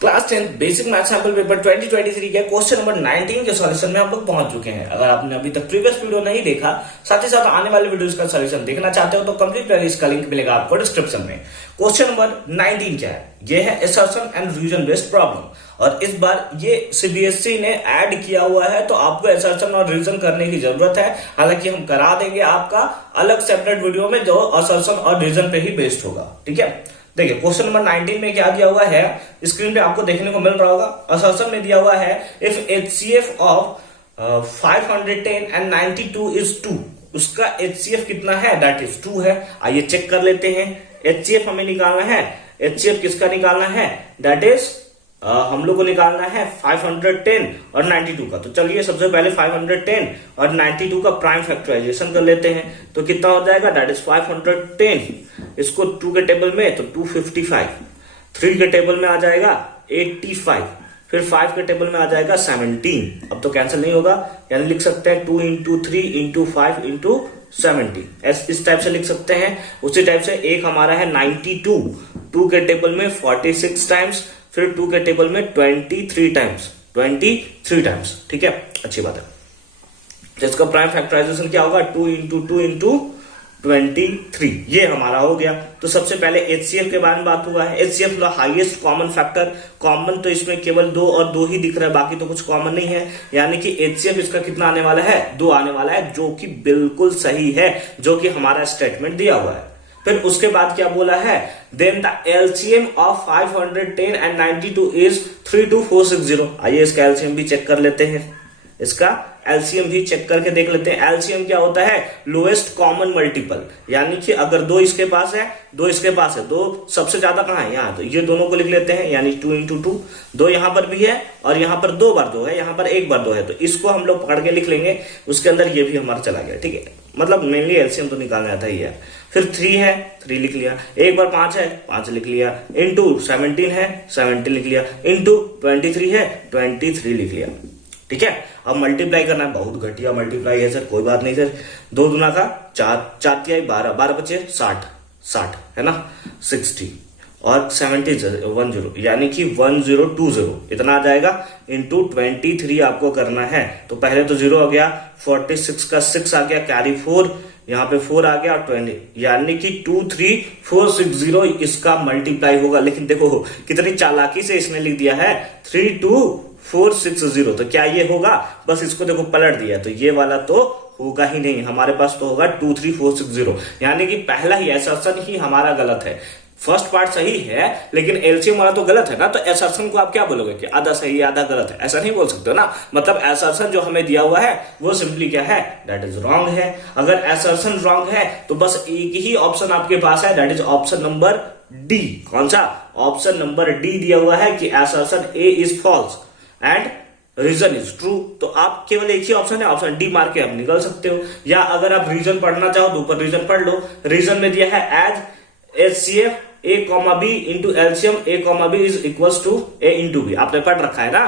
Class 10 basic math sample paper 2023 के question number 19 के solution में आप लोग पहुंच चुके हैं। अगर आपने अभी तक प्रीवियस वीडियो नहीं देखा, साथ ही साथ आने वाले वीडियोस का सॉल्यूशन देखना चाहते हो तो कंप्लीट प्लेलिस्ट का लिंक मिलेगा आपको डिस्क्रिप्शन में। क्वेश्चन नंबर 19 क्या है? ये है assertion and reason based problem और इस बार ये सीबीएसई ने ऐड किया हुआ है, तो आपको असर्शन और रीजन करने की जरूरत है। हालांकि हम करा देंगे आपका अलग सेपरेट वीडियो में जो असर्शन और रीजन पे ही बेस्ड होगा। ठीक है, देखिए क्वेश्चन नंबर 19 में क्या दिया हुआ है, स्क्रीन पे आपको देखने को मिल रहा होगा। असर्शन में दिया हुआ है if HCF of 510 and 92 is 2, उसका HCF कितना है? दैट इज 2 है। आइए चेक कर लेते हैं। HCF हमें निकालना है। HCF किसका निकालना है? दैट इज हम लोग को निकालना है 510 और 92 का। तो चलिए सबसे पहले 510 और 92 का प्राइम फैक्टराइजेशन कर लेते हैं। तो कितना हो जाएगा? दैट इज 510, इसको 2 के टेबल में तो 255, 3 के टेबल में आ जाएगा 85, फिर 5 के टेबल में आ जाएगा 17। अब तो कैंसिल नहीं होगा, यानी लिख सकते हैं 2 इंटू 3 इंटू 5 इंटू 70, इस टाइप से लिख सकते हैं। उसी टाइप से एक हमारा है 92, 2 के टेबल में 46 टाइम्स, फिर 2 के टेबल में 23 टाइम्स। ठीक है, अच्छी बात है। तो इसका प्राइम फैक्टराइजेशन क्या होगा? 2 इंटू 2 इंटू 23, ये हमारा हो गया। तो सबसे पहले HCF के बारे में बात हुआ है। HCF highest common factor, common तो इसमें केवल 2 और 2 ही दिख रहा है, बाकी तो कुछ कॉमन नहीं है। यानी कि HCF इसका कितना आने वाला है? 2 आने वाला है, जो कि बिल्कुल सही है, जो कि हमारा स्टेटमेंट दिया हुआ है। फिर उसके बाद क्या बोला है? Then the LCM of 510 and 92 is 32460। आइए इसका LCM भी चेक कर लेते हैं। इसका LCM भी चेक करके देख लेते हैं। LCM क्या होता है? लोएस्ट कॉमन मल्टीपल, यानी कि अगर 2 इसके पास है, 2 इसके पास है, 2 सबसे ज्यादा कहां है? यहाँ। तो ये दोनों को लिख लेते हैं, यानी 2 इंटू 2, 2 यहां पर भी है और यहां पर 2 बार 2 है, यहां पर 1 बार 2 है, तो इसको हम लोग पकड़ के लिख लेंगे। उसके अंदर ये भी हमारा चला गया। ठीक है, मतलब मेनली LCM तो निकालना आता ही है। फिर 3 है, 3 लिख लिया। एक बार 5 है, 5 लिख लिया। इंटू 17 है, 17 लिख लिया। इंटू 23 है, 23 लिख लिया। ठीक है, अब मल्टीप्लाई करना है। बहुत घटिया मल्टीप्लाई है सर, कोई बात नहीं सर। 2 दूना का 4, 4 तिहाई 12, 12 बचे 60 है ना, 60 और 70 10, यानी कि 1020 इतना आ जाएगा। इंटू 23 आपको करना है। तो पहले तो 0 आ गया, 46 का 6 आ गया, कैरी 4, यहाँ पे 4 आ गया और 20, यानी कि 23460 इसका मल्टीप्लाई होगा। लेकिन देखो कितनी चालाकी से इसने लिख दिया है 32460। तो क्या ये होगा? बस इसको देखो पलट दिया, तो ये वाला तो होगा ही नहीं, हमारे पास तो होगा 23460, यानी कि पहला ही असर्शन ही हमारा गलत है। फर्स्ट पार्ट सही है लेकिन LCM वाला तो गलत है ना। तो असर्शन को आप क्या बोलोगे कि आधा सही है आधा गलत है? ऐसा नहीं बोल सकते ना। मतलब असर्शन जो हमें दिया हुआ है वो सिंपली क्या है? दैट इज रॉन्ग है। अगर असर्शन रॉन्ग है तो बस एक ही ऑप्शन आपके पास है, that is option number D. कौन सा? ऑप्शन नंबर डी दिया हुआ है कि assertion A is false and reason is true. तो आप केवल एक ही ऑप्शन है, ऑप्शन डी मार के आप निकल सकते हो। या अगर आप रीजन पढ़ना चाहो तो ऊपर रीजन पढ़ लो। रीजन में दिया है as HCF A, B into LCM A, B is equal to A into B। आपने पढ़ रखा है ना।